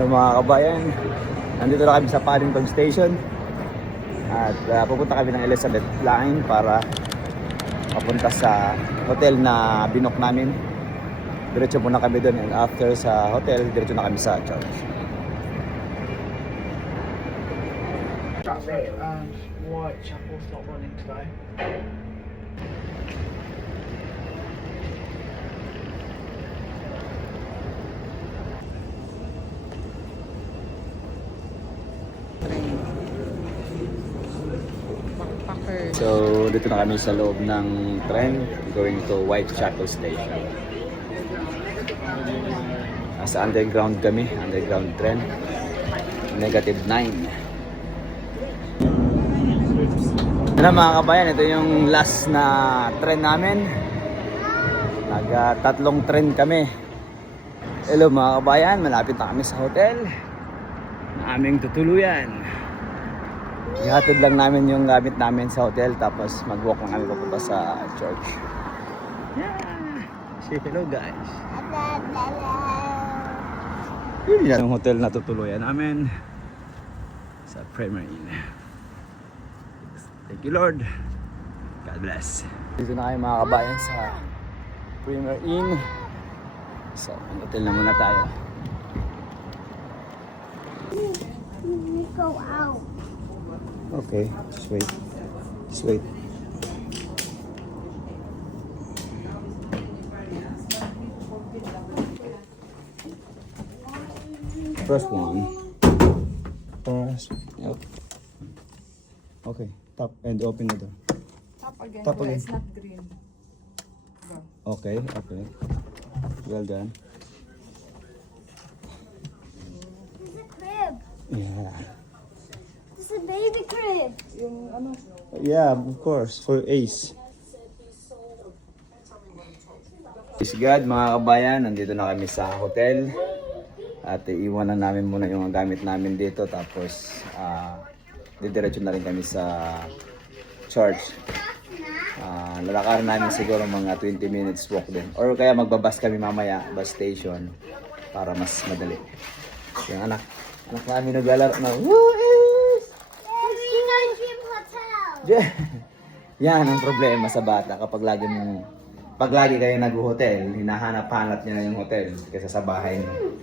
So mga kabayan, nandito na kami sa Paddington Station at pupunta kami ng Elizabeth Line para papunta sa hotel na binook namin. Diretso muna kami doon, and after sa hotel, diretso na kami sa church. Traffic and Whitechapel's not running today. So dito na kami sa loob ng tren going to Whitechapel Station. Nasa underground kami, underground tren. -9. Ano mga kabayan, ito yung last na tren namin. Tatlong tren kami. Hello mga kabayan, malapit na kami sa hotel na aming tutuluyan. Ihatid lang namin yung gamit namin sa hotel, tapos mag-walk lang kami papunta sa church. Yeah. Say hello guys. Yun yan yung hotel na tutuluyan namin sa Premier Inn. Thank you Lord. God bless. Dito na kayo mga kabayan sa Premier Inn. So, hotel na muna tayo. Go out. Okay, just wait. Just wait. First one. First. Yep. Okay, tap and open the door. Tap again. Tap Where again. it's not green. Go. Okay, okay. Well done. There's a crib. Yeah. There's a baby crib. Yung ano? Yeah, of course, for Ace. Praise God mga kabayan, nandito na kami sa hotel. At iiwanan namin muna yung gamit namin dito, tapos didiretso na rin kami sa church. Lalakarin namin siguro mga 20 minutes walk din. Or kaya magbabas kami mamaya, bus station, para mas madali. Yung anak namin naglalaro na, woo! Yan ang problema sa bata kapag lagi kayo nag-hotel, hinahanap-hanap niya na yung hotel kaysa sa bahay niyo.